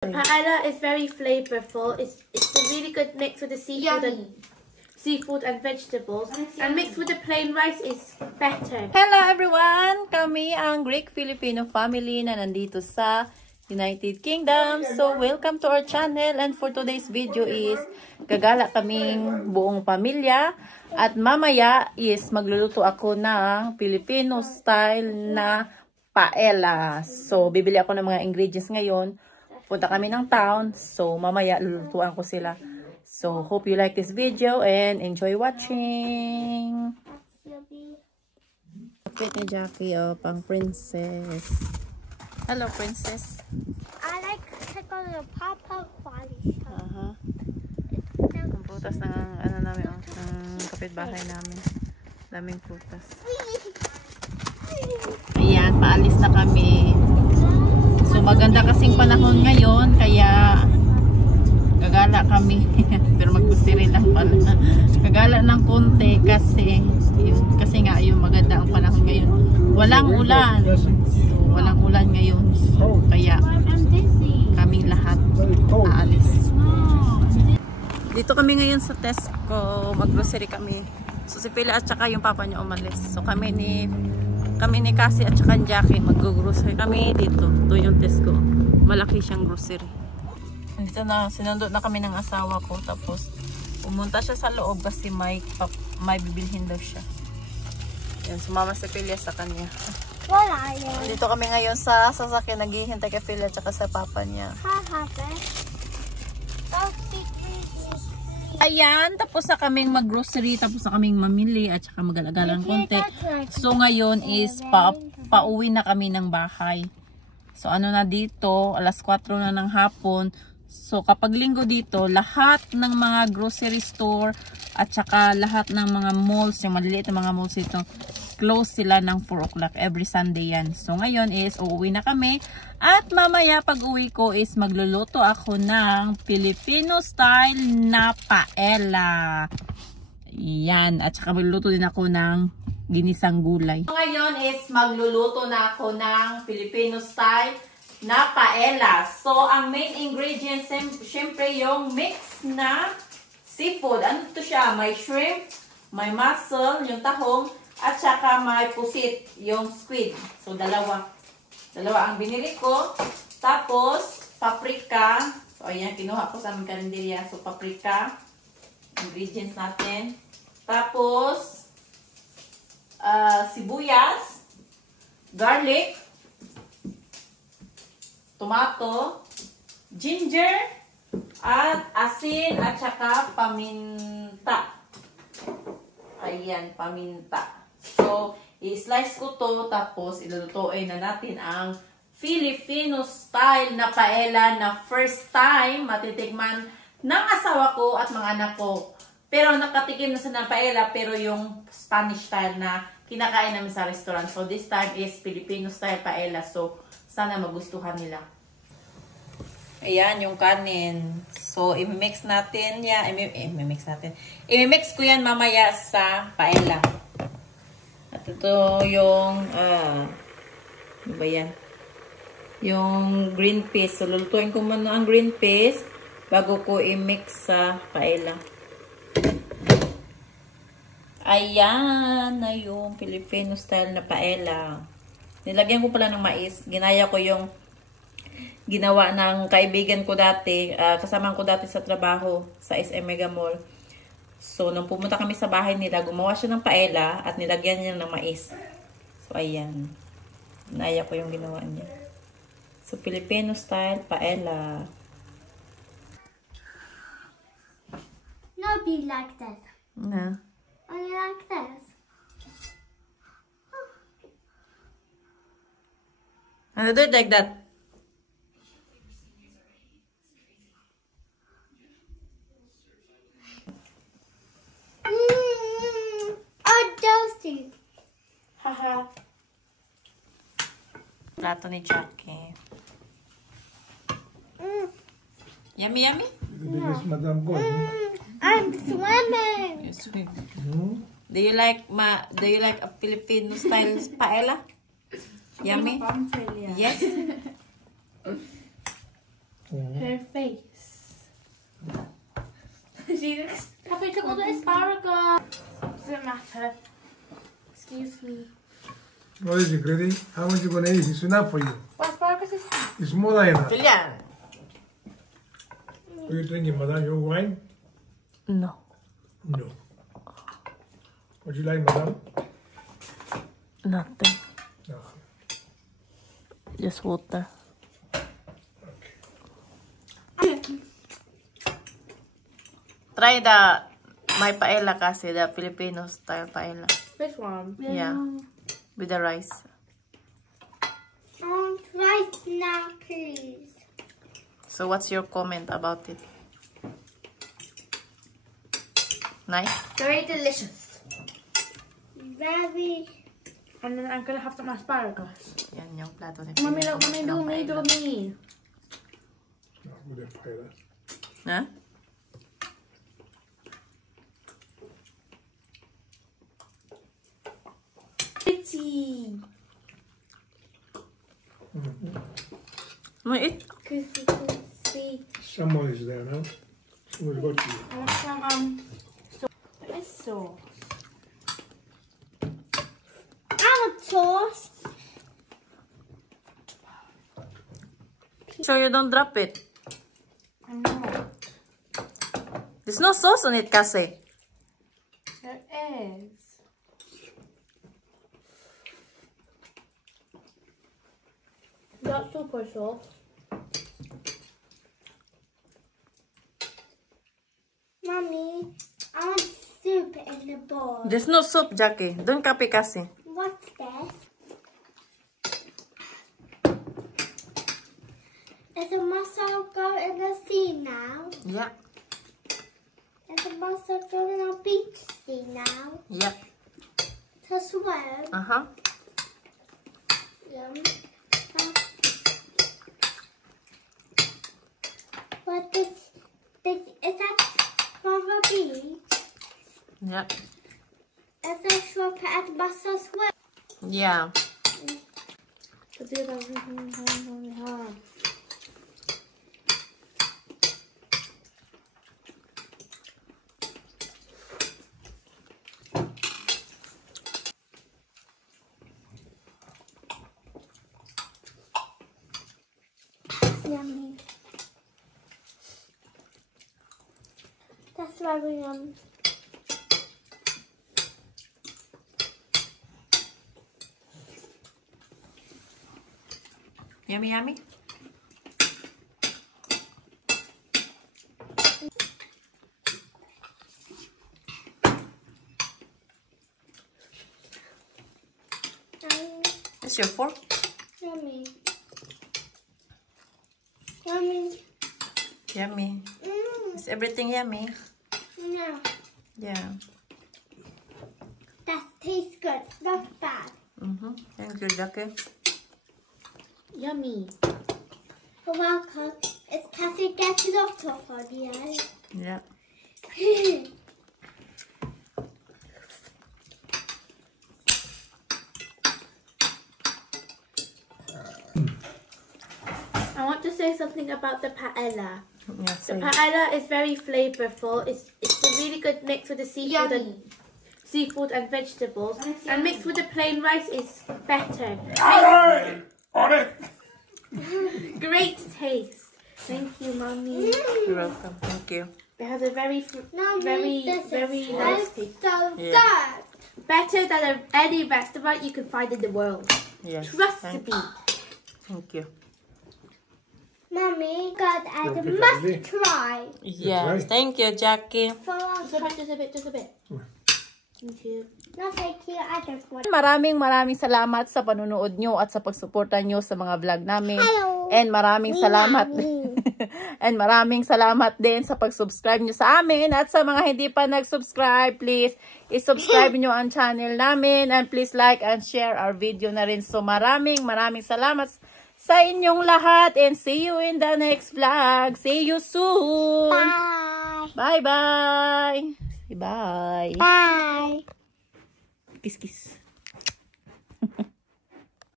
Paella is very flavorful. It's a really good mix with the seafood and vegetables. And mixed with the plain rice is better. Hello everyone! Kami ang Greek Filipino family na nandito sa United Kingdom. So welcome to our channel, and for today's video is gagala kaming buong pamilya at mamaya is magluluto ako ng Filipino style na paella. So bibili ako ng mga ingredients ngayon. Punta kami ng town, so mamaya lulutuan ko sila. So hope you like this video and enjoy watching. Outfit ni Jackie, oh, pang princess. Hello, princess. I like to go to Papa Quality. Ang putas ng ano namin, oh, ng kapitbahay namin. Daming putas. Ayan, paalis na kami. So maganda kasing panahon ngayon, kaya gagala kami. Pero magpusiri lang pala. Gagala ng konti kasi nga yung maganda ang panahon ngayon. Walang ulan. So, walang ulan ngayon. So, kaya kaming lahat aalis. Dito kami ngayon sa Tesco. Mag-grocery kami. So si Pila at saka yung papa niya umalis. So kami ni Cassie at saka Jackie mag-grocery kami dito. Ito yung Tesco. Malaki siyang grocery. Dito na, sinundo na kami ng asawa ko. Tapos pumunta siya sa loob kasi may bibilhin daw siya. Yan, sumama si Pila sa kanya. Wala yan. Dito kami ngayon sa sasakyan. Naghihintay kay Pila at saka sa papa niya. Ayan, tapos na kaming mag-grocery, tapos na kaming mamili at saka mag-alagalan konti. So ngayon is pauwi na kami ng bahay. So ano na dito, alas 4 na ng hapon. So kapag linggo dito, lahat ng mga grocery store at saka lahat ng mga malls, yung maliliit na mga malls dito, close sila ng 4 o'clock every Sunday yan. So ngayon is uuwi na kami at mamaya pag uwi ko is magluluto ako ng Filipino style na paella. Yan, at saka magluluto din ako ng ginisang gulay. So ngayon is magluluto na ako ng Filipino style na paella. So ang main ingredients syempre yung mix na seafood. Ano to siya? May shrimp, may mussel, yung tahong, at saka may pusit, yung squid. So, dalawa ang binili ko. Tapos, paprika. So, ayan, kinuha ko sa aming karinderya. So, paprika. Ingredients natin. Tapos, sibuyas. Garlic. Tomato. Ginger. At asin. At saka paminta. Ayan, paminta. So, i-slice ko to, tapos ilulutuin na natin ang Filipino style na paella na first time matitikman ng asawa ko at mga anak ko. Pero nakatikim na sa ng paella, pero yung Spanish style na kinakain namin sa restaurant. So, this time is Filipino style paella. So, sana magustuhan nila. Ayan, yung kanin. So, i-mix natin yan. I-mix ko yan mamaya sa paella. At ito yung, ano ba yan? Yung green peas. So, lulutuin ko muna ang green peas bago ko i-mix sa paella. Ayan na yung Filipino style na paella. Nilagyan ko pala ng mais. Ginaya ko yung ginawa ng kaibigan ko dati, kasama ko dati sa trabaho sa SM Mega Mall. So, nung pumunta kami sa bahay nila, gumawa siya ng paella at nilagyan niya ng mais. So, ayan. Naya ko yung ginawa niya. So, Filipino style paella. No, be like this. Na. Only like this. Ano do it like that? Toasty. Haha. Plato ni Jackie. Yummy, yummy? Because Madam Goy. I'm swimming. You swim. Do you like a Filipino style paella? Yummy? Yes. their face. Papa took all the asparagus. Doesn't matter. Excuse me. What is it, Grady? How much you gonna eat? It's enough for you. What asparagus is It's more than enough. Julian. What are you drinking, madam? Your wine? No. No. What you like, madam? Nothing. No. Just water. Try the my paella kasi, the Filipino style paella. Which one? Yeah. With the rice. Rice now, please. So what's your comment about it? Nice? Very delicious. Very. And then I'm gonna have some asparagus. Yan yung plato ni Mommy, Pina. look, mommy, do me, do me. No, with the paella. Ha? Pretty. May eat. See, Someone is there now. Someone's got you. I want some sauce. I want sauce. So you don't drop it. I know. There's no sauce on it kasi. There is. Not super sauce. Mommy, I want soup in the bowl. There's no soup, Jackie. Don't kape kasi. What's this? Is the mussel go in the sea now? Yeah. Is the mussel go in the beach sea now? Yeah. To swim? Uh-huh. Yum. What is that from the beach? Yeah. Is that shrimp and mussel swim? Yeah. Yummy. That's very yummy. Yummy, yummy. That's your fork. Yummy. Yummy. Yummy. Is everything yummy? No, Yeah. that tastes good. Not bad. Mm-hmm. Thank you, Jackie. Yummy. You're welcome. It's Cassie gets a lot of on you. Yeah. I want to say something about the paella. Yeah, The say. paella is very flavorful. It's a really good mix with the seafood and vegetables. And mixed with the plain rice is better. Great taste. Thank you, Mommy. You're welcome. Thank you. It has a very very nice taste. So Yeah. good. Better than any restaurant you can find in the world. Yes. Trust Thank, me. thank you. Mommy, God, I Don't be must ugly. try. Yes. right. Thank you, Jackie. For Just a bit. Thank you. no, thank you. I just want. Maraming salamat sa panunood nyo at sa pagsuporta nyo sa mga vlog namin. Hello. And maraming salamat. And maraming salamat din sa pag-subscribe nyo sa amin. At sa mga hindi pa nag-subscribe, please, i-subscribe nyo ang channel namin. And please like and share our video na rin. So maraming salamat sa inyong lahat. And see you in the next vlog. See you soon. Bye. Bye-bye. Bye. Bye. Kiss, kiss.